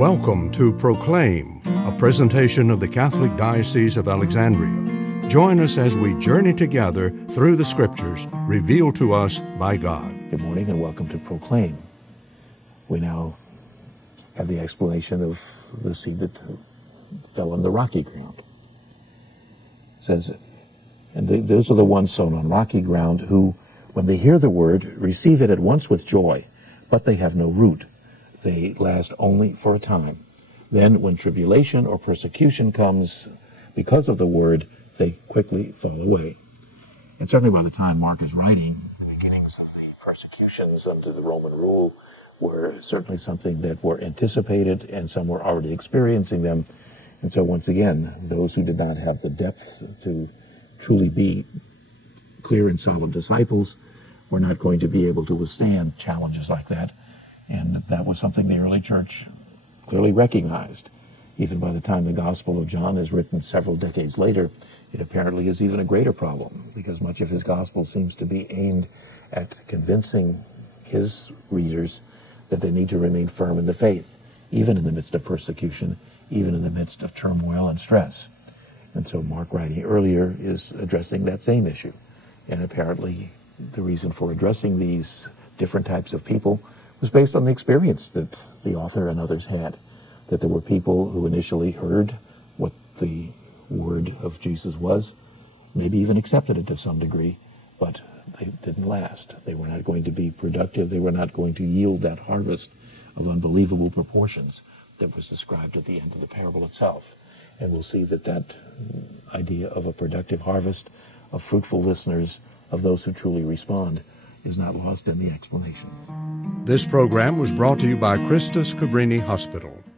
Welcome to Proclaim, a presentation of the Catholic Diocese of Alexandria. Join us as we journey together through the Scriptures revealed to us by God. Good morning and welcome to Proclaim. We now have the explanation of the seed that fell on the rocky ground. It says, and those are the ones sown on rocky ground who, when they hear the word, receive it at once with joy, but they have no root. They last only for a time. Then, when tribulation or persecution comes because of the word, they quickly fall away. And certainly by the time Mark is writing, the beginnings of the persecutions under the Roman rule were certainly something that were anticipated, and some were already experiencing them. And so once again, those who did not have the depth to truly be clear and solid disciples were not going to be able to withstand challenges like that. And that was something the early church clearly recognized. Even by the time the Gospel of John is written several decades later, it apparently is even a greater problem, because much of his Gospel seems to be aimed at convincing his readers that they need to remain firm in the faith, even in the midst of persecution, even in the midst of turmoil and stress. And so Mark, writing earlier, is addressing that same issue. And apparently the reason for addressing these different types of people was based on the experience that the author and others had, that there were people who initially heard what the word of Jesus was, maybe even accepted it to some degree, but they didn't last. They were not going to be productive. They were not going to yield that harvest of unbelievable proportions that was described at the end of the parable itself. And we'll see that that idea of a productive harvest, of fruitful listeners, of those who truly respond, is not lost in the explanation. This program was brought to you by Christus Cabrini Hospital.